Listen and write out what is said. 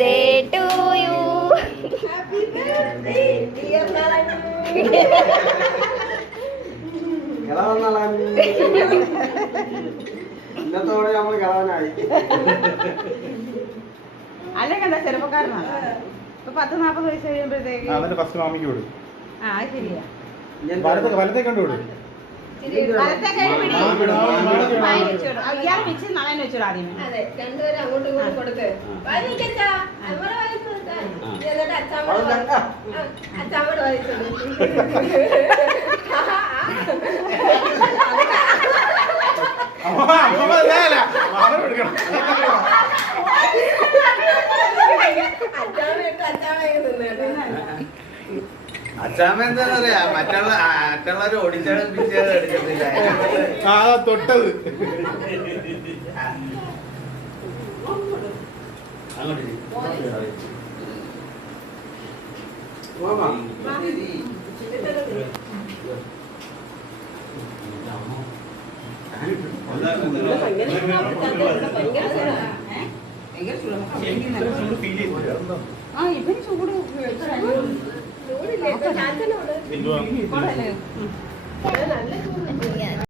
Birthday to you. Happy birthday dear Nalan. ഇന്നത്തോടെ നമ്മൾ കളവനായി. അല്ലെങ്കിൽ എന്താ ചെറുപ്പക്കാരനാണ് ഇപ്പൊ 10-40 വയസ്സ് കഴിയുമ്പോഴത്തേക്ക് അവന്റെ ഫസ്റ്റ് മാമിക്ക് വിടും. ആ അത് ശരിയാ. വലത്തെ കണ്ടുവിടും. വലത്തെ കൈ പിടി. വായിൽ വെച്ചോളൂ. ഇയാൾ വെച്ച് നളനെ വെച്ചോളൂ ആദ്യമേ. അതെ രണ്ടുപേരും അങ്ങോട്ടും ഇങ്ങോട്ടും കൊടുക്ക്. വായി വെക്കച്ചാ. നമ്മുടെ വായി കൊടുക്ക. എന്നിട്ട് അച്ചാമ്മയുടെ വായി കൊടുക്ക്. അച്ചാമ്മ എന്താ പറയാ മറ്റുള്ളവർ ഓടിച്ചടിപ്പിച്ചത് എടുക്കത്തില്ല. ആ തൊട്ടത് ആ ഇവന് ചൂട് ചൂടില്ലേ ചാച്ചനോട് കൊള്ളല്ലേ? നല്ല ചൂട്.